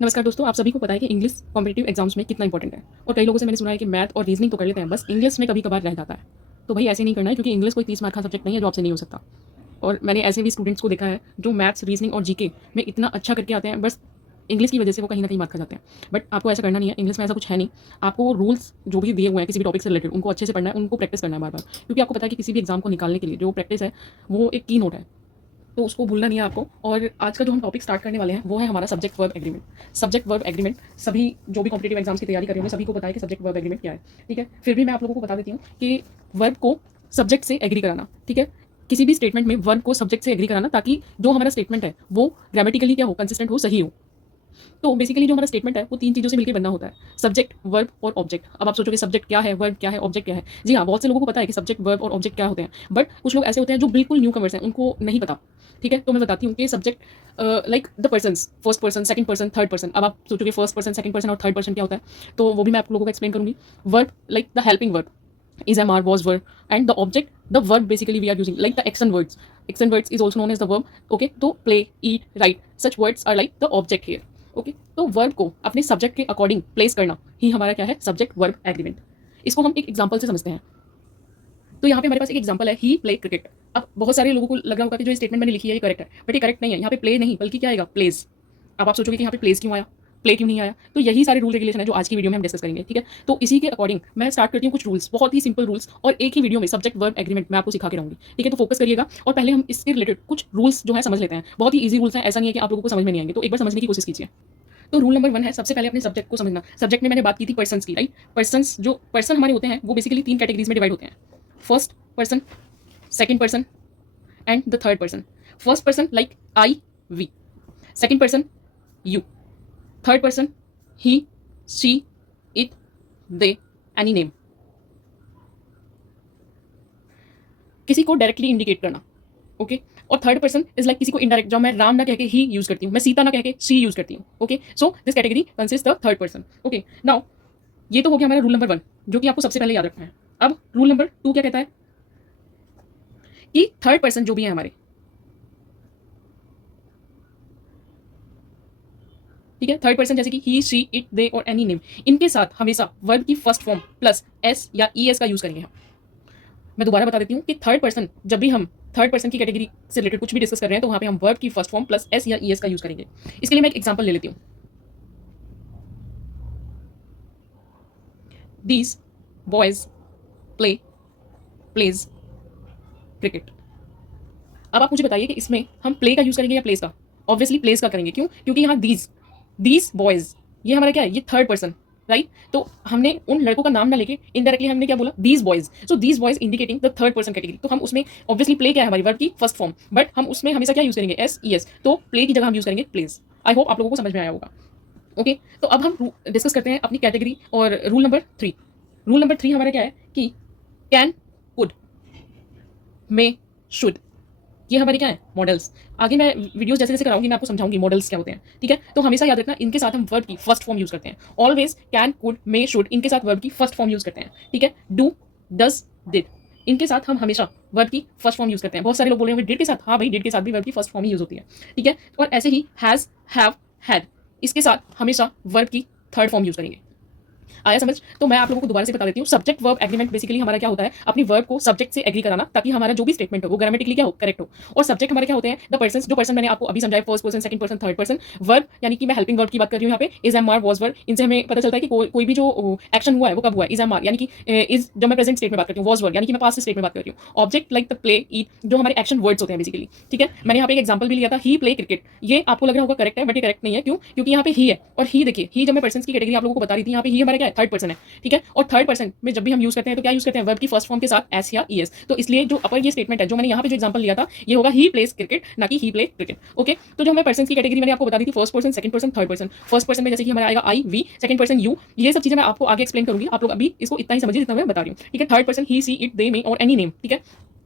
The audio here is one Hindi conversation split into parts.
नमस्कार दोस्तों, आप सभी को पता है कि इंग्लिश कॉम्पिटिटिव एग्जाम्स में कितना इंपॉर्टेंट है। और कई लोगों से मैंने सुना है कि मैथ और रीजनिंग तो कर लेते हैं, बस इंग्लिश में कभी कभार रह जाता है। तो भाई ऐसे नहीं करना है, क्योंकि इंग्लिश कोई 30 मार्क का सब्जेक्ट नहीं है जो आपसे नहीं हो सकता। और मैंने ऐसे भी स्टूडेंट्स को देखा है जो मैथ्स, रीजनिंग और जीके में इतना अच्छा करके आते हैं, बस इंग्लिश की वजह से वो कहीं ना कहीं मार्क खा जाते हैं। बट आपको ऐसा करना नहीं है, इंग्लिश में ऐसा कुछ है नहीं। आपको रूल्स जो भी दिए हुए हैं किसी भी टॉपिक से रिलेटेड, उनको अच्छे से पढ़ना है, उनको प्रैक्टिस करना है बार बार, क्योंकि आपको पता है कि किसी भी एग्जाम को निकालने के लिए जो प्रैक्टिस है वो एक की नोट है। तो उसको भूलना नहीं है आपको। और आज का जो हम टॉपिक स्टार्ट करने वाले हैं वो है हमारा subject verb agreement. Subject verb agreement सभी जो भी कॉम्पिटेटिव एग्जाम्स की तैयारी कर रहे होंगे सभी को पता है कि सब्जेक्ट वर्ब एग्रीमेंट क्या है। ठीक है, फिर भी मैं आप लोगों को बता देती हूँ कि वर्ब को सब्जेक्ट से एग्री कराना, ठीक है, किसी भी स्टेटमेंट में वर्ब को सब्जेक्ट से एग्री कराना, ताकि जो हमारा स्टेटमेंट है वो ग्रामेटिकली क्या हो, कंसिस्टेंट हो, सही हो। तो बेसिकली जो हमारा स्टेटमेंट है वो तीन चीज़ों से मिलकर बनना होता है, सब्जेक्ट, वर्ब और ऑब्जेक्ट। अब आप सोचोगे सब्जेक्ट क्या है, वर्ब क्या है, ऑब्जेक्ट क्या है। जी हाँ, बहुत से लोगों को पता है कि सब्जेक्ट, वर्ब और ऑब्जेक्ट क्या होते हैं, बट कुछ लोग ऐसे होते हैं जो बिल्कुल न्यू कमर्स हैं, उनको नहीं पता। ठीक है, तो मैं बताती हूँ कि subject like the persons, first person, second person, third person. अब आप सोचोगे फर्स्ट पर्सन, सेकंड पर्सन और थर्ड पर्सन क्या होता है, तो वो भी मैं आप लोगों को एक्सप्लेन करूँगी। Verb like the helping verb is am are was were, and the object, the verb basically we are using like the action words is also known as the verb. Okay, तो play, eat, write, such words are like the object here. Okay, तो वर्ब को अपने सब्जेक्ट के अकॉर्डिंग प्लेस करना ही हमारा क्या है, सब्जेक्ट वर्ब एग्रीमेंट। इसको हम एक एग्जांपल से समझते हैं। तो यहाँ पे हमारे पास एक एग्जांपल है, ही प्ले क्रिकेट। अब बहुत सारे लोगों को लग रहा होगा कि जो स्टेटमेंट मैंने लिखी है ये करेक्ट है, बट ये करेक्ट नहीं है। यहाँ पे प्ले नहीं बल्कि क्या आएगा, प्लेस। अब आप सोचोगे कि यहाँ पे प्लेस क्यों आया, प्ले क्यों नहीं आया, तो यही सारे रूल रेगुलेशन है जो आज की वीडियो में हम डिस्कस करेंगे। ठीक है, तो इसी के अकॉर्डिंग मैं स्टार्ट करती हूँ कुछ रूल्स, बहुत ही सिंपल रूल्स, और एक ही वीडियो में सब्जेक्ट वर्ब एग्रीमेंट मैं आपको सिखा के रहूंगी। ठीक है, तो फोकस करिएगा। और पहले हम इसके रिलेटेड कुछ रूल्स जो है समझ लेते हैं। बहुत ही ईजी रूल्स हैं, ऐसा नहीं है कि आप लोगों को समझ में नहीं आएंगे, तो एक बार समझने की कोशिश कीजिए। तो रूल नंबर 1 है, सबसे पहले अपने सब्जेक्ट को समझना। सब्जेक्ट में मैंने बात की थी पर्सन्स की, राइट। पर्सन्स, जो पर्सन हमारे होते हैं वो बेसिकली 3 कैटेगरीज में डिवाइड होते हैं, first person, second person and the third person. First person like I, we, second person you, third person he, she, it, they, any name. किसी को डायरेक्टली इंडिकेट करना, ओके। और थर्ड पर्सन इज लाइक किसी को इनडायरेक्ट, जब मैं राम ना कह के ही यूज करती हूँ, मैं सीता ना कह के शी यूज करती हूँ, okay. So this category consist the third person, okay. Now ये तो हो गया हमारा रूल नंबर 1, जो कि आपको सबसे पहले याद रखना है। अब रूल नंबर 2 क्या कहता है कि थर्ड पर्सन जो भी है हमारे, ठीक है, थर्ड पर्सन जैसे कि ही, शी, इट, दे और एनी नेम, इनके साथ हमेशा वर्ब की फर्स्ट फॉर्म प्लस एस या ई एस का यूज करेंगे हम। मैं दोबारा बता देती हूँ कि थर्ड पर्सन, जब भी हम थर्ड पर्सन की कैटेगरी से रिलेटेड कुछ भी डिस्कस कर रहे हैं तो वहां पे हम वर्ब की फर्स्ट फॉर्म प्लस एस या ई एस का यूज करेंगे। इसके लिए मैं एक एग्जांपल ले लेती हूँ। These boys play, pledge cricket. अब आप मुझे बताइए कि इसमें हम प्ले का यूज करेंगे या प्लेस का। ऑब्वियसली प्लेस का करेंगे, क्यों, क्योंकि यहाँ दीज बॉयज, ये हमारा क्या है, ये थर्ड पर्सन, राइट। तो हमने उन लड़कों का नाम ना लेके इनडायरेक्टली हमने क्या बोला, these boys. So these boys indicating the third person category. तो हम उसमें ऑब्वियसली प्ले क्या है, हमारी वर्ब की फर्स्ट फॉर्म, बट हम उसमें हमेशा क्या यूज करेंगे, एस ई एस। तो प्ले की जगह हम यूज करेंगे प्लेस। आई होप आप लोगों को समझ में आया होगा, ओके। तो अब हम डिस्कस करते हैं अपनी कैटेगरी और रूल नंबर 3। रूल नंबर 3 हमारा क्या है कि कैन, कुड, मे, शुड, ये हमारे क्या है, मॉडल्स। आगे मैं वीडियोस जैसे जैसे कराऊंगी मैं आपको समझाऊंगी मॉडल्स क्या होते हैं। ठीक है, तो हमेशा याद रखना इनके साथ हम वर्ब की फर्स्ट फॉर्म यूज करते हैं। Always can, could, may, should, इनके साथ वर्ब की फर्स्ट फॉर्म यूज करते हैं। ठीक है, डू, डज, डिड, इनके साथ हम हमेशा वर्ब की फर्स्ट फॉर्म यूज करते हैं। बहुत सारे लोग बोल रहे हैं डिड के साथ, हाँ भाई डिड के साथ भी वर्ब की फर्स्ट फॉर्म ही यूज होती है। ठीक है, और ऐसे ही हैज, हैव, हैड, इसके साथ हमेशा वर्ब की थर्ड फॉर्म यूज करेंगे। आया समझ। तो मैं आप लोगों को दोबारा से बता देती हूँ, सब्जेक्ट वर्ब एग्रीमेंट बेसिकली हमारा क्या होता है, अपनी वर्ब को सब्जेक्ट से एग्री कराना, ताकि हमारा जो भी स्टेटमेंट हो वो ग्रामेटिकली क्या हो, करेक्ट हो। और सब्जेक्ट हमारे क्या होते हैं, द पर्सन, जो पर्सन मैंने आपको अभी समझाया, first person, second person, third person. Verb यानी कि मैं हेल्पिंग वर्ब की बात कर रही हूँ यहाँ पे, इज, एम, आर, वॉज, वर, इनसे हमें पता चलता है कि कोई भी जो एक्शन हुआ है वो कब हुआ है, इज, एम, आर, यानी कि इज जब मैं प्रेजेंट स्टेट में बात करती हूँ, वॉज, वर यानी कि मैं पास्ट स्टेट में बात कर रही हूँ। ऑब्जेक्ट लाइक द प्ले, ईट, जो हमारे एक्शन वर्ड्स होते हैं बेसिकली। ठीक है, मैंने यहाँ पे एक एग्जाम्पल भी लिया था, ही प्ले क्रिकेट। ये आपको लग रहा होगा करेक्ट है, बट ये करेक्ट नहीं है। क्यों, क्योंकि यहाँ पे ही है, और ही देखिए, ही जब मैं पर्सन की कैटेगरी आप लोगों को बता रही थी, यहाँ पे ही हमारा क्या है, थर्ड पर्सन है। ठीक है, और थर्ड पर्सन में जब भी हम यूज करते हैं तो क्या यूज करते हैं, वर्ब की फर्स्ट फॉर्म के साथ एस या ई एस। तो इसलिए जो अपर ये स्टेटमेंट है, जो मैंने यहाँ पे जो एग्जांपल लिया था, ये होगा ही प्लेस क्रिकेट, ना कि ही प्ले क्रिकेट। ओके, तो जो हमें पर्सन की कैटेगरी मैंने आपको बता दी थी, first person, second person, third person. First person में जैसे कि हमारा आएगा आई, वी, सेकंड पर्सन यू, ये सब चीजें मैं आपको आगे एक्सप्लेन करूंगी। आप लोग अभी इसको इतना ही समझिए जितना मैं बता रही हूँ। ठीक है, third person he, she, it, they, मे और एनी नेम। ठीक है,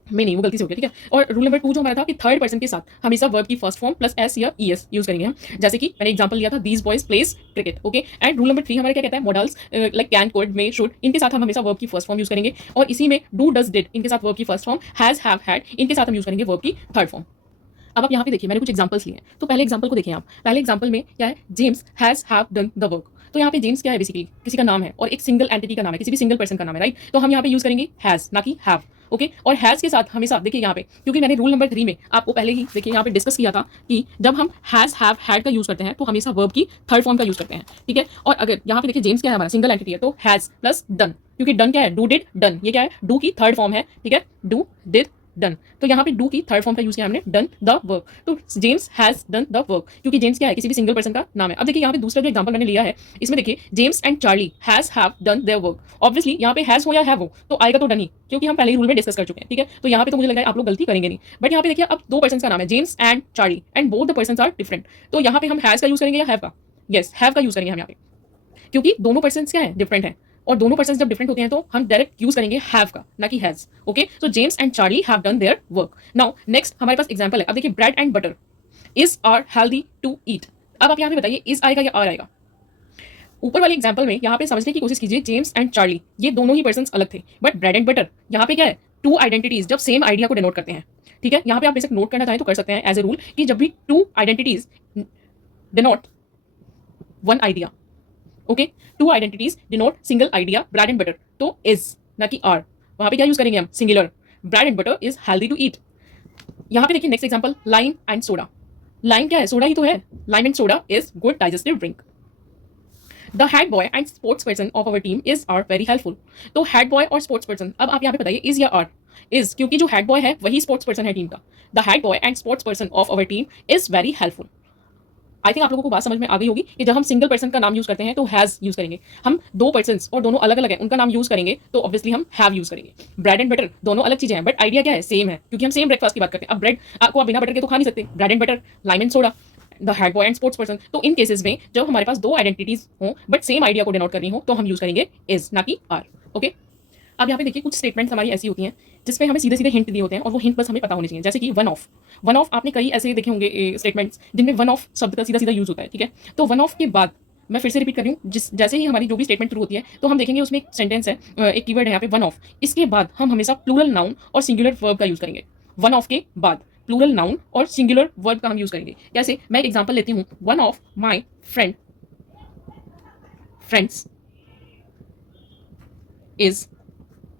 में नहीं, वो गलती से हो गया। ठीक है, और रूल नंबर 2 जो हमारा था कि थर्ड पर्सन के साथ हमेशा वर्ब की फर्स्ट फॉर्म प्लस एस या ई एस यूज करेंगे हम। जैसे कि मैंने एग्जांपल लिया था, these boys place cricket. Okay, and rule number 3 हमारे क्या कहता है, models like can, could, may, should, इनके साथ हम हमेशा वर्ब की फर्स्ट फॉर्म यूज करेंगे। और इसी में डू, डज, डिड, इनके साथ वर्ब की first form, has, have, had, इनके साथ हम यूज करेंगे वर्ब की थर्ड फॉर्म। अब आप यहाँ पे देखिए, मैंने कुछ एग्जांपल्स लिए हैं। तो पहले एग्जांपल को देखिए आप। पहले एग्जांपल में क्या है, James has have done the work. तो यहाँ पे जेम्स क्या है, बेसिकली किसी का नाम है और एक सिंगल एंटिटी का नाम है, किसी भी सिंगल पर्सन का नाम है, राइट। तो हम यहाँ पे यूज करेंगे हैज़, ना कि हैव। ओके, और हैज़ के साथ हमेशा देखिए यहाँ पे, क्योंकि मैंने रूल नंबर 3 में आपको पहले ही देखिए यहाँ पे डिस्कस किया था कि जब हम हैज़ हैव हैड का यूज करते हैं तो हमेशा वर्ब की थर्ड फॉर्म का यूज करते हैं, ठीक है। और अगर यहाँ पे देखिए जेम्स क्या है, हमारा सिंगल एंटिटी है, तो हैज़ प्लस डन, क्योंकि डन क्या है, डू डिड डन, ये क्या है, डू की थर्ड फॉर्म है, ठीक है, डू डिड डन। तो यहाँ पे डू की थर्ड फॉर्म का यूज किया हमने, डन द वर्क। तो James has done the work, क्योंकि जेम्स क्या है, किसी भी सिंगल पर्सन का नाम है। अब देखिए यहाँ पे दूसरा जो एग्जांपल मैंने लिया है, इसमें देखिए James and Charlie has have done their work. Obviously यहाँ पे हैज हो या हैव हो तो आएगा तो डन ही, क्योंकि हम पहले ही रूल में डिस्कस कर चुके हैं, ठीक है। तो यहाँ पे तो मुझे लग रहा है आप लोग गलती करेंगे नहीं। बट यहाँ पे देखिए अब दो पर्सन का नाम है, James and Charlie, and both the person are different. तो यहाँ पे हम हैज का यूज करेंगे या हैव का? यस, हैव का यूज करेंगे हम यहाँ पे, क्योंकि दोनों पर्सन क्या है, डिफरेंट है। और दोनों पर्सन जब डिफरेंट होते हैं तो हम डायरेक्ट यूज करेंगे हैव का, ना कि has. Okay, so James and Charlie have done their work. Now next हमारे पास एग्जांपल है। अब देखिए bread and butter is are healthy to eat. अब आप यहाँ पे बताइए इज आएगा या आर आएगा? ऊपर वाले एग्जांपल में यहाँ पे समझने की कोशिश कीजिए, जेम्स एंड चार्ली ये दोनों ही पर्सन अलग थे, बट ब्रेड एंड बटर यहाँ पे क्या है, टू आइडेंटिटीज जब सेम आइडिया को डिनोट करते हैं, ठीक है। यहाँ पे आप बेसिक नोट करना चाहें तो कर सकते हैं एज ए रूल कि जब भी two identities denote one idea, okay, two identities denote single idea, bread and butter, तो इज ना कि आर। वहां पे क्या यूज करेंगे हम, singular, bread and butter is healthy to eat. यहाँ पे देखिए next example, lime and soda. Lime क्या है, सोडा ही तो है। Lime and soda is good digestive drink. The head boy and sports person of our team is are very helpful. तो हेड बॉय और स्पोर्ट्स पर्सन, अब आप यहाँ पे बताइए इज या आर? इज, क्योंकि जो हेड बॉय है वही स्पोर्ट्स पर्सन है टीम का। The head boy and sports person of our team is very helpful. I think आप लोगों को बात समझ में आ गई होगी कि जब हम सिंगल पर्सन का नाम यूज करते हैं तो हैज यूज करेंगे। हम दो पर्सन्स और दोनों अलग अलग हैं उनका नाम यूज करेंगे तो ऑब्वियसली हम हैव यूज करेंगे। ब्रेड एंड बटर दोनों अलग चीजें हैं, बट आइडिया क्या है, सेम है, क्योंकि हम सेम ब्रेकफास्ट की बात करते हैं। अब ब्रेड आपको आप बिना बटर के तो खा नहीं सकते, bread and butter, lime and soda, the head boy and sports person. तो इन केसेस में जब हमारे पास दो आइडेंटिटीज हो बट सेम आइडिया को डिनोट करनी हो तो हम यूज करेंगे इज, ना कि आर। ओके, अब यहाँ पे देखिए कुछ स्टेटमेंट्स हमारी ऐसी होती हैं जिसपे हमें सीधे सीधे हिंट दिए होते हैं और वो हिंट बस हमें पता होने चाहिए। जैसे कि वन ऑफ। वन ऑफ आपने कई ऐसे देखे होंगे स्टेटमेंट्स जिनमें वन ऑफ शब्द का सीधा सीधा यूज होता है, ठीक है। तो वन ऑफ के बाद मैं फिर से रिपीट कर रही हूँ, जैसे ही हमारी जो भी स्टेटमेंट शुरू होती है तो हम देखेंगे उसमें एक सेंटेंस है, एक कीवर्ड है यहाँ पे वन ऑफ। इसके बाद हम हमेशा प्लूरल नाउन और सिंगुलर वर्ब का यूज करेंगे। वन ऑफ के बाद प्लूरल नाउन और सिंगुलर वर्ब का हम यूज करेंगे। कैसे, मैं एक एग्जाम्पल लेती हूँ, one of my friends is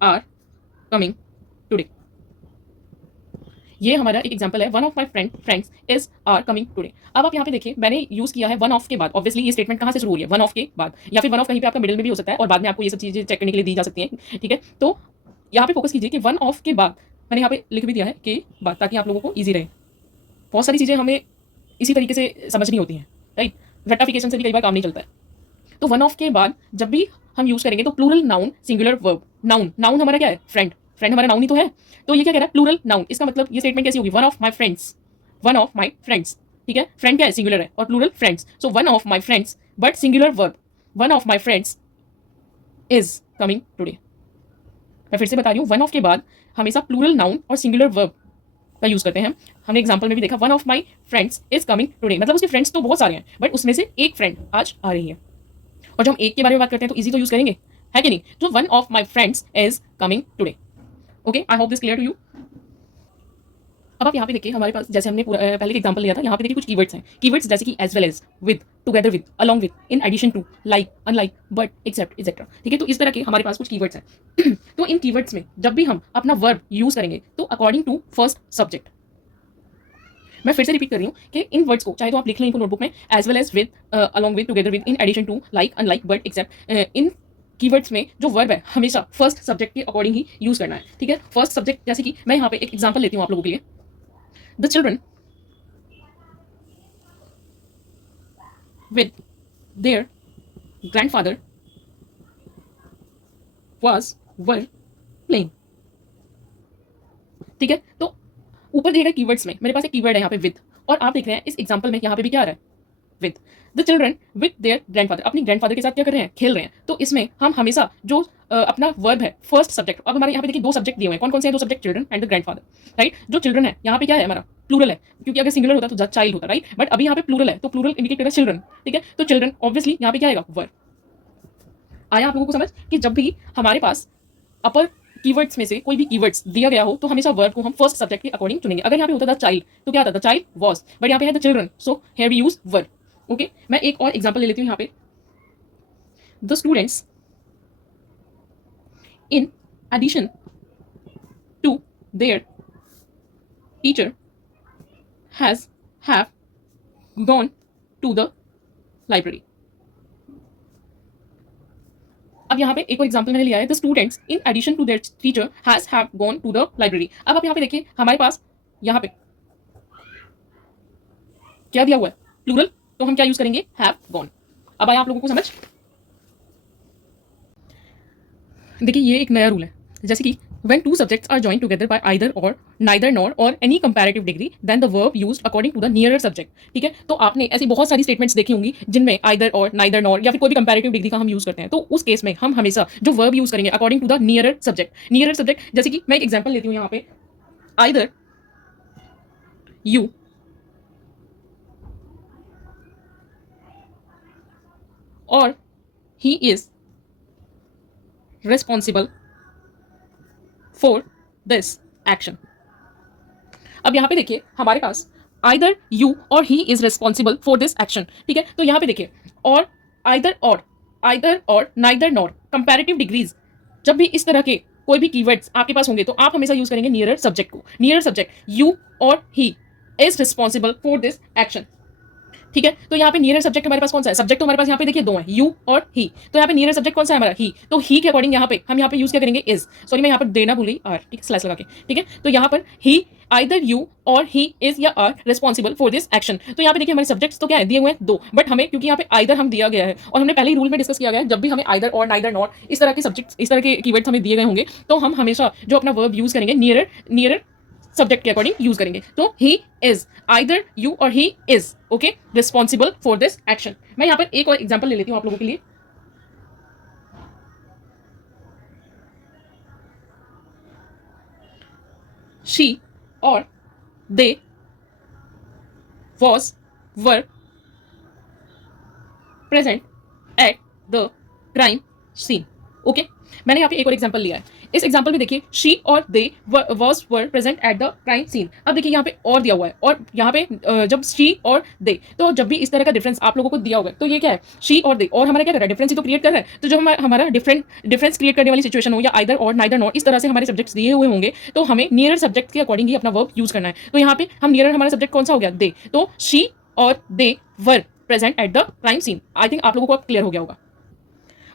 are coming today. ये हमारा एक एग्जांपल है, one of my friends is are coming today. अब आप यहाँ पे देखिए मैंने यूज किया है वन ऑफ के बाद। ऑब्वियसली ये स्टेटमेंट कहाँ से शुरू हुई है, वन ऑफ के बाद, या फिर वन ऑफ कहीं पे आपका मिडिल में भी हो सकता है और बाद में आपको ये सब चीजें चेक करने के लिए दी जा सकती हैं, ठीक है। तो यहाँ पे फोकस कीजिए कि वन ऑफ के बाद, मैंने यहाँ पे लिख भी दिया है कि बाद, ताकि आप लोगों को ईजी रहे। बहुत सारी चीजें हमें इसी तरीके से समझनी होती हैं, राइट, रट्टाफिकेशन से भी कई बार काम नहीं चलता है। तो वन ऑफ के बाद जब भी हम यूज करेंगे तो plural noun singular verb. Noun, noun हमारा क्या है, फ्रेंड, फ्रेंड हमारा नाउन ही तो है। तो ये क्या कह रहा है, प्लूरल नाउन। इसका मतलब ये स्टेटमेंट कैसी होगी, one of my friends, one of my friends, ठीक है। फ्रेंड क्या है, सिंगुलर है, और plural friends. So one of my friends, but singular verb, one of my friends is coming today. मैं फिर से बता रही हूँ, वन ऑफ के बाद हमेशा प्लूरल नाउन और सिंगुलर वर्ब का यूज करते हैं। हमने एग्जांपल में भी देखा, one of my friends is coming today, मतलब उसके फ्रेंड्स तो बहुत सारे हैं बट उसमें से एक फ्रेंड आज आ रही है। और जब हम एक के बारे में बात करते हैं तो इजी तो यूज करेंगे, है कि नहीं। तो one of my friends is coming today. Okay, I hope this clear to you. अब आप यहाँ पे देखिए हमारे पास, जैसे हमने पहले एग्जांपल लिया था, यहाँ पे देखिए कुछ कीवर्ड्स हैं। कीवर्ड्स जैसे कि as well as, with, together with, along with, in addition to, like, unlike, but, except, etcetera, ठीक है। तो इस तरह के हमारे पास कुछ कीवर्ड्स हैं। तो इन कीवर्ड्स में जब भी हम अपना वर्ब यूज करेंगे तो अकॉर्डिंग टू फर्स्ट सब्जेक्ट। मैं फिर से रिपीट कर रही हूँ कि इन वर्ड्स को चाहे तो आप लिख लें इनको नोटबुक में, as well as, with, along with, together with, in addition to, like, unlike, but, except. इन कीवर्ड्स में जो वर्ब है हमेशा फर्स्ट सब्जेक्ट के अकॉर्डिंग ही यूज करना है, ठीक है। फर्स्ट सब्जेक्ट, जैसे कि मैं यहाँ पे एक एग्जांपल लेती हूँ आप लोगों के लिए। The children with their grandfather were playing, ठीक है। तो ऊपर दिए गए कीवर्ड्स में मेरे पास एक कीवर्ड है यहाँ पे विद, और आप देख रहे हैं इस एग्जांपल में यहाँ पे भी क्या आ रहा है, with. The children with their grandfather, अपनी ग्रैंडफादर के साथ क्या कर रहे हैं, खेल रहे हैं। तो इसमें हम हमेशा जो अपना वर्ब है फर्स्ट सब्जेक्ट, अब हमारे यहाँ पे देखिए दो सब्जेक्ट दिए हुए हैं, कौन कौन से हैं दो subject, children and the grandfather, right. जो चिल्ड्रन है यहाँ पे क्या है हमारा, प्लूरल है, क्योंकि अगर सिंगुलर होता तो चाइल्ड होता, राइट। बट अभी यहाँ पे प्लूरल है तो प्लूरल इंडिकेट कर रहा है चिल्ड्रन, ठीक है। तो चिल्ड्रन ऑब्वियसली यहाँ पे क्या आएगा, वर्ब। आया आप लोगों को समझ कि जब भी हमारे पास अपर कीवर्ड्स में से कोई भी कीवर्ड्स दिया गया हो तो हमेशा वर्ब को हम फर्स्ट सब्जेक्ट के अकॉर्डिंग चुनेंगे। अगर यहाँ पे होता था चाइल्ड तो क्या आता था, चाइल्ड वॉज, बट यहाँ पे है the children, so here we use verb. Okay, मैं एक और एग्जांपल ले लेती हूँ यहाँ पे। The students in addition to their teacher have gone to the library। अब यहाँ पे एक और एग्जांपल मैंने लिया है, the students in addition to their teacher have gone to the library. अब आप यहाँ पे देखिए हमारे पास यहाँ पे क्या दिया हुआ है, प्लूरल, तो हम क्या यूज करेंगे, हैव गॉन। अब आया आप लोगों को समझ। देखिए ये एक नया रूल है, जैसे कि when two subjects are joined together by either or, neither nor or any comparative degree, then the verb used according to the nearer subject। ठीक है, तो आपने ऐसी बहुत सारी स्टेटमेंट्स देखी होंगी जिनमें either or, neither nor या फिर कोई भी comparative डिग्री का हम यूज करते हैं। तो उस केस में हम हमेशा जो verb यूज करेंगे according to the nearer subject. Nearer subject जैसे कि मैं एक एग्जांपल लेती हूँ यहाँ पे, either you or he is responsible for this action। अब यहाँ पे देखिए हमारे पास either you or he is responsible for this action। ठीक है, तो यहाँ पे देखिए और either or neither nor comparative degrees, जब भी इस तरह के कोई भी कीवर्ड्स आपके पास होंगे तो आप हमेशा यूज करेंगे नियरर सब्जेक्ट को। नियरर सब्जेक्ट you और he is responsible for this action। ठीक है, तो यहाँ पे नियरर सब्जेक्ट हमारे पास कौन सा है, सब्जेक्ट तो हमारे पास यहाँ पे देखिए दो है, यू और ही। तो यहाँ पे नियरर सब्जेक्ट कौन सा है हमारा, ही। तो ही के अकॉर्डिंग यहाँ पे हम यहाँ पे यूज क्या करेंगे, इज। सॉरी मैं यहाँ पर देना भूल गई, आर, ठीक है, स्लैश लगा के। ठीक है, तो यहाँ पर ही, आइदर यू और ही इज या are responsible for this action. तो यहाँ पे देखिए हमारे सब्जेक्ट्स तो क्या है, दिए हुए हैं दो, बट हमें क्योंकि यहाँ पे आइदर हम दिया गया है और हमने पहले ही रूल में डिस्कस किया गया है, जब भी हमें आइदर और नाइदर नॉट इस तरह के सब्जेक्ट्स, इस तरह के कीवर्ड्स हमें दिए गए होंगे तो हम हमेशा जो अपना वर्ब यूज करेंगे नियरर सब्जेक्ट के अकॉर्डिंग यूज करेंगे। तो ही इज, आइदर यू और he is, okay, responsible for this action. मैं यहाँ पर एक और एग्जांपल ले लेती हूँ आप लोगों के लिए। She or they were present at the crime scene. Okay, मैंने यहाँ पे एक और एग्जांपल लिया है। इस एग्जांपल में देखिए she or they were present at the crime scene. अब देखिए यहाँ पे और दिया हुआ है और यहाँ पे जब शी और दे, तो जब भी इस तरह का डिफरेंस आप लोगों को दिया होगा तो ये क्या है, शी और दे, और हमारा क्या कर रहा है, डिफरेंस ही तो क्रिएट कर रहा है। तो जब हमारा डिफरेंस क्रिएट करने वाली सिचुएशन हो या आइदर और नाइदर नॉट इस तरह से हमारे सब्जेक्ट्स दिए हुए होंगे तो हमें नियरर सब्जेक्ट के अकॉर्डिंग ही अपना वर्ब यूज करना है। तो यहाँ पे हम नियरर हमारा सब्जेक्ट कौन सा हो गया, दे, तो she or they were present at the crime scene. I think आप लोगों को अब क्लियर हो गया होगा।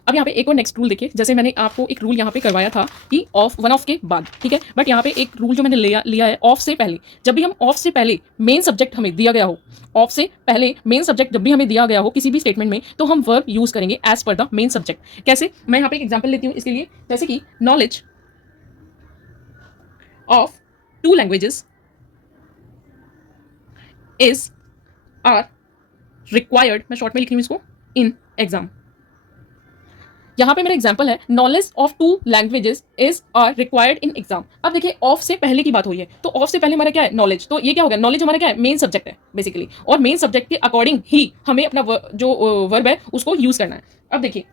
अब यहाँ पे एक और नेक्स्ट रूल देखिए, जैसे मैंने आपको एक रूल यहाँ पे करवाया था कि ऑफ, वन ऑफ के बाद, ठीक है, बट यहाँ पे एक रूल जो मैंने लिया है ऑफ से पहले। जब भी हम ऑफ से पहले मेन सब्जेक्ट हमें दिया गया हो, ऑफ से पहले मेन सब्जेक्ट जब भी हमें दिया गया हो किसी भी स्टेटमेंट में, तो हम वर्ब यूज करेंगे as per the main subject. कैसे, मैं यहाँ पे एक एग्जाम्पल लेती हूँ इसके लिए, जैसे कि knowledge of 2 languages is are required, मैं शॉर्ट में लिख रही हूँ इसको, इन एग्जाम। यहाँ पे मेरा एग्जाम्पल है, knowledge of 2 languages is are required in exam. अब देखिए ऑफ से पहले की बात हुई है, तो ऑफ से पहले हमारा क्या है, नॉलेज। तो ये क्या हो गया, नॉलेज हमारा क्या है, मेन सब्जेक्ट है बेसिकली, और मेन सब्जेक्ट के अकॉर्डिंग ही हमें अपना जो वर्ब है उसको यूज करना है। अब देखिए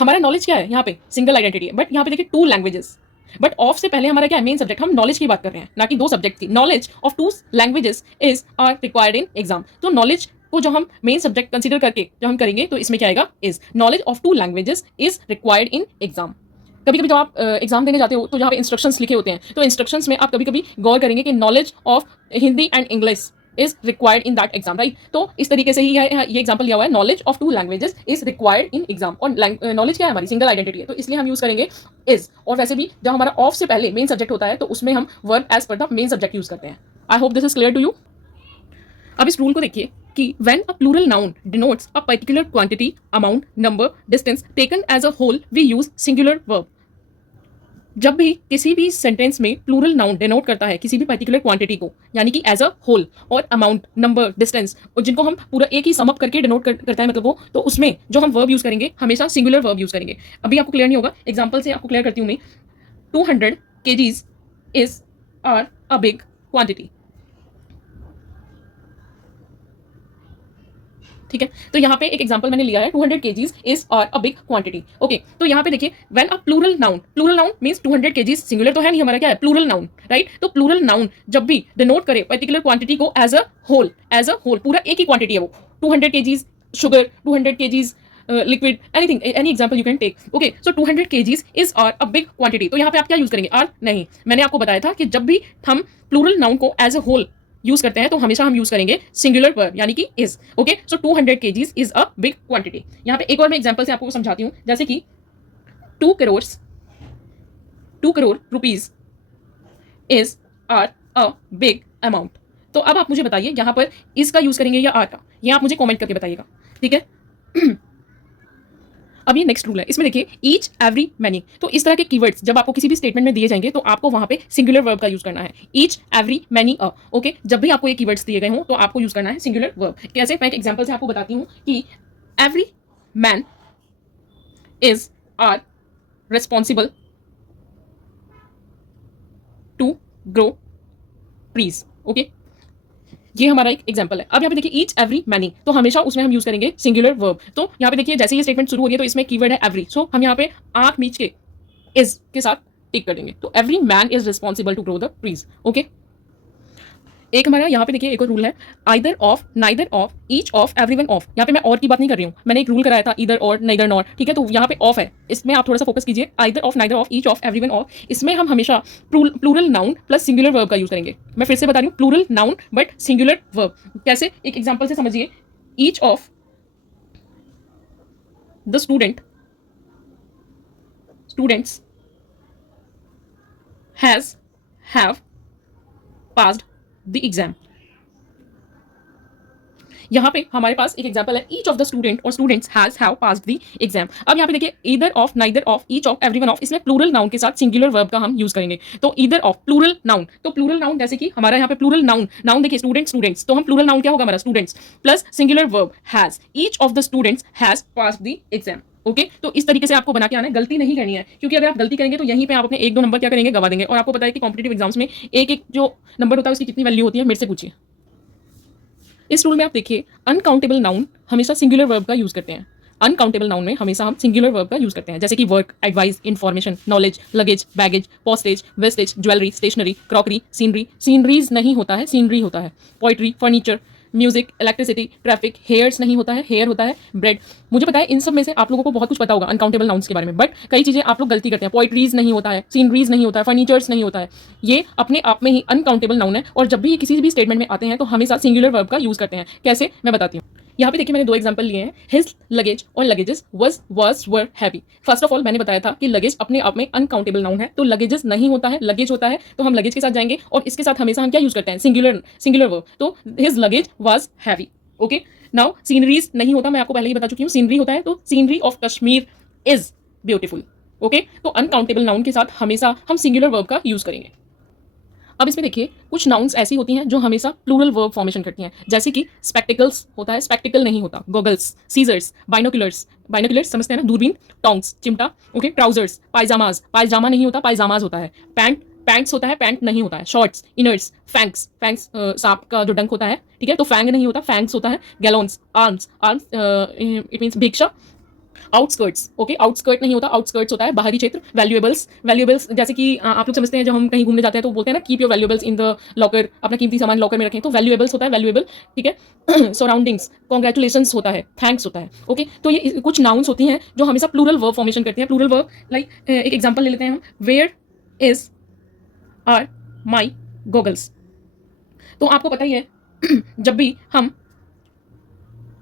हमारा नॉलेज क्या है, यहाँ पे सिंगल आइडेंटिटी है, बट यहाँ पे देखिए 2 लैंग्वेजेस, बट ऑफ से पहले हमारा क्या है, मेन सब्जेक्ट, हम नॉलेज की बात कर रहे हैं ना कि 2 सब्जेक्ट की। Knowledge of 2 languages is are required in exam. तो नॉलेज को जो हम मेन सब्जेक्ट कंसीडर करके जो हम करेंगे तो इसमें क्या आएगा, is. Knowledge of 2 languages is required in exam. कभी कभी जब आप एग्जाम देने जाते हो तो जहाँ पे इंस्ट्रक्शंस लिखे होते हैं, तो इंस्ट्रक्शंस में आप कभी कभी गौर करेंगे कि knowledge of Hindi and English is required in that exam, right. तो इस तरीके से ही ये एग्जाम्पल लिया हुआ है, knowledge of 2 languages is required in exam. और नॉलेज क्या है, हमारी सिंगल आइडेंटिटी है, तो इसलिए हम यूज करेंगे इज। और वैसे भी जब हमारा ऑफ से पहले मेन सब्जेक्ट होता है तो उसमें हम verb as per the main subject use करते हैं। I hope this is clear to you. अब इस रूल को देखिए कि when a plural noun denotes a particular quantity, amount, number, distance taken as a whole, we use singular verb। जब भी किसी भी सेंटेंस में प्लूरल नाउन डिनोट करता है किसी भी पर्टिकुलर क्वांटिटी को, यानी कि एज अ होल, और अमाउंट, नंबर, डिस्टेंस, और जिनको हम पूरा एक ही समअप करके डिनोट करता है मतलब वो, तो उसमें जो हम वर्ब यूज करेंगे हमेशा सिंगुलर वर्ब यूज करेंगे। अभी आपको क्लियर नहीं होगा, एग्जाम्पल से आपको क्लियर करती हूँ मैं। 200 kgs is are a big quantity. ठीक है, तो यहाँ पे एक एग्जांपल मैंने लिया है 200 kgs इज और अ बिग क्वांटिटी। ओके, तो यहाँ पे देखिए when a plural noun means 200 kgs, singular तो है नहीं हमारा, क्या है, प्लूरल नाउन, राइट। तो प्लूरल नाउन जब भी डिनोट करे पर्टिकुलर क्वांटिटी को एज अ होल, पूरा एक ही क्वांटिटी है वो, 200 kgs sugar, 200 kgs liquid, anything, any example you can take. Okay, so 200 kgs is और अ बिग क्वांटिटी, तो यहाँ पे आप क्या यूज करेंगे, आर नहीं, मैंने आपको बताया था कि जब भी हम प्लूरल नाउन को एज अ होल यूज करते हैं तो हमेशा हम यूज करेंगे सिंगुलर वर्ब यानी कि is. Okay, so 200 kgs is a big quantity. यहाँ पे एक और मैं एग्जांपल से आपको समझाती हूँ, जैसे कि 2 crore rupees is are a big amount. तो अब आप मुझे बताइए यहाँ पर इज का यूज करेंगे या आर का, ये आप मुझे कमेंट करके बताइएगा, ठीक है। अब ये नेक्स्ट रूल है, इसमें देखिए ईच, एवरी, मैनी, तो इस तरह के कीवर्ड्स जब आपको किसी भी स्टेटमेंट में दिए जाएंगे तो आपको वहां पे सिंगुलर वर्ब का यूज करना है, ईच, एवरी, मैनी, अ। ओके, जब भी आपको ये कीवर्ड्स दिए गए हों तो आपको यूज करना है सिंगुलर वर्ब। कैसे, मैं एक एग्जांपल से आपको बताती हूँ कि every man is are responsible to grow trees. Okay, ये हमारा एक एग्जांपल है। अब यहाँ पे देखिए ईच, एवरी, मैनी, तो हमेशा उसमें हम यूज करेंगे सिंगुलर वर्ब। तो यहाँ पे देखिए जैसे ये स्टेटमेंट शुरू हो गई तो इसमें कीवर्ड है एवरी, सो हम यहाँ पे आंख मीच के इज के साथ टिक कर देंगे, तो every man is responsible to grow the trees. Okay, एक हमारा यहाँ पे देखिए एक और रूल है, either of, neither of, each of, everyone of. यहाँ पे मैं और की बात नहीं कर रही हूँ, मैंने एक रूल कराया था ईदर और, नाइदर नॉट, ठीक है, तो यहाँ पे ऑफ है, इसमें आप थोड़ा सा फोकस कीजिए। Either of, neither of, each of, everyone of, इसमें हम हमेशा plural noun plus singular verb का यूज करेंगे। मैं फिर से बता रही हूँ, plural noun but singular verb. कैसे, एक एग्जाम्पल से समझिए, each of the students have passed the exam। यहाँ पे हमारे पास एक एग्जांपल है, ईच ऑफ द स्टूडेंट और students have passed the exam. अब यहाँ पे देखिए either of, neither of, each of, everyone of, इसमें प्लूरल नाउन के साथ सिंगुलर वर्ब का हम यूज करेंगे। तो ईदर ऑफ प्लूरल नाउन, तो प्लूरल नाउन जैसे कि हमारा यहाँ पे प्लूरल नाउन देखिए स्टूडेंट्स, तो हम प्लूरल नाउन क्या होगा हमारा, students plus singular verb has, each of the students has passed the exam. Okay, तो इस तरीके से आपको बना के आना है, गलती नहीं करनी है, क्योंकि अगर आप गलती करेंगे तो यहीं पे आप अपने 1-2 नंबर क्या करेंगे, गवा देंगे। और आपको पता है कि कॉम्पिटेटिव एग्जाम्स में एक एक जो नंबर होता है उसकी कितनी वैल्यू होती है, मेरे से पूछिए। इस रूल में आप देखिए अनकाउंटेबल नाउन हमेशा सिंगुलर वर्ब का यूज करते हैं, अनकाउंटेबल नाउन में हमेशा हम सिंगुलर वर्ब का यूज करते हैं, जैसे कि work, advice, information, knowledge, luggage, baggage, postage, wastage, jewellery, stationery, crockery, scenery, sceneries नहीं होता है, सीनरी होता है, poetry, furniture, music, electricity, traffic, hairs नहीं होता है, हेयर होता है, ब्रेड। मुझे पता है इन सब में से आप लोगों को बहुत कुछ पता होगा अनकाउंटेबल नाउन्स के बारे में, बट कई चीजें आप लोग गलती करते हैं, पोइट्रीज नहीं होता है, सीनरीज नहीं होता है, फर्नीचर्स नहीं होता है, ये अपने आप में ही अनकाउंटेबल नाउन है। और जब भी ये किसी भी स्टेटमेंट में आते हैं तो हमेशा सिंगुलर वर्ब का यूज करते हैं। कैसे, मैं बताती हूँ। यहाँ पे देखिए मैंने 2 एग्जांपल लिए हैं, हिज लगेज और luggages were heavy. First of all मैंने बताया था कि लगेज अपने आप में अनकाउंटेबल नाउन है, तो लगेजेस नहीं होता है, लगेज होता है, तो हम लगेज के साथ जाएंगे और इसके साथ हमेशा हम क्या यूज करते हैं, सिंगुलर वर्ब, तो his luggage was heavy. Okay, now sceneries नहीं होता, मैं आपको पहले ही बता चुकी हूँ, सीनरी होता है, तो scenery of Kashmir is beautiful. Okay, तो अनकाउंटेबल नाउन के साथ हमेशा हम सिंगुलर वर्ब का यूज करेंगे। अब इसमें देखिए कुछ नाउन्स ऐसी होती हैं जो हमेशा प्लूरल वर्ब फॉर्मेशन करती हैं, जैसे कि स्पेक्टिकल्स होता है, स्पेक्टिकल नहीं होता, गॉगल्स, सीजर्स, बाइनोकुलर्स समझते हैं ना, दूरबीन, टोंग्स, चिमटा। ओके, ट्राउजर्स, पायजामा नहीं होता, पायजामाज होता है, पैंट्स होता है, पैंट नहीं होता है, शॉर्ट्स, इनर्स, फैंक्स सांप का जो डंक होता है, ठीक है, तो फैंग नहीं होता, फैंक्स होता है, गैलोन्स, आर्म्स इट मीन्स भिक्षा, आउटस्कर्ट्स। ओके, आउटस्कर्ट नहीं होता, आउटस्कर्ट्स होता है बाहरी क्षेत्र, वैल्यूएबल्स जैसे कि आप लोग समझते हैं जब हम कहीं घूमने जाते हैं तो बोलते हैं ना, keep your valuables in the locker, अपना कीमती सामान लॉकर में रखें, तो वैल्यूएबल्स होता है, वैल्यूएबल, ठीक है। सराउंडिंग्स, कॉन्ग्रेचुलेशंस होता है, थैंक्स होता है। ओके, तो ये कुछ नाउन्स होती हैं जो हमेशा प्लूरल वर्ब फॉर्मेशन करती हैं। प्लूरल वर्ब लाइक एक एग्जाम्पल ले लेते हैं हम, where is are my goggles. तो आपको पता ही है जब भी हम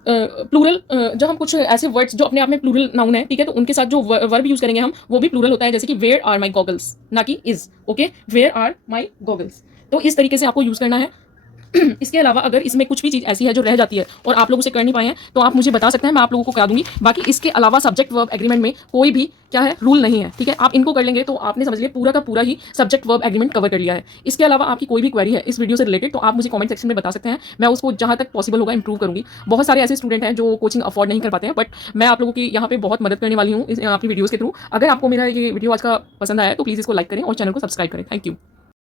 प्लूरल जब हम कुछ ऐसे वर्ड्स जो अपने आप में प्लूरल नाउन है, ठीक है, तो उनके साथ जो वर्ब यूज करेंगे हम, वो भी प्लूरल होता है, जैसे कि वेयर आर माई गॉगल्स, ना कि is. Okay, where are my goggles, तो इस तरीके से आपको यूज करना है। इसके अलावा अगर इसमें कुछ भी चीज़ ऐसी है जो रह जाती है और आप लोग उसे कर नहीं पाए हैं तो आप मुझे बता सकते हैं, मैं आप लोगों को करा दूंगी। बाकी इसके अलावा सब्जेक्ट वर्ब एग्रीमेंट में कोई भी क्या है, रूल नहीं है, ठीक है। आप इनको कर लेंगे तो आपने समझ लिया पूरा का पूरा ही सब्जेक्ट वर्ब एग्रीमेंट कवर कर लिया है। इसके अलावा आपकी कोई भी क्वेरी है इस वीडियो से रिलेटेड तो आप मुझे कमेंट सेक्शन में बता सकते हैं, मैं उसको जहाँ तक पॉसिबल होगा इंप्रूव करूंगी। बहुत सारे ऐसे स्टूडेंट हैं जो कोचिंग अफोर्ड नहीं कर पाते हैं, बट मैं आप लोगों की यहाँ पे बहुत मदद करने वाली हूँ आपकी वीडियोज़ के थ्रू। अगर आपको मेरा ये वीडियो आज का पसंद आया तो प्लीज़ इसको लाइक करें और चैनल को सब्सक्राइब करें। Thank you.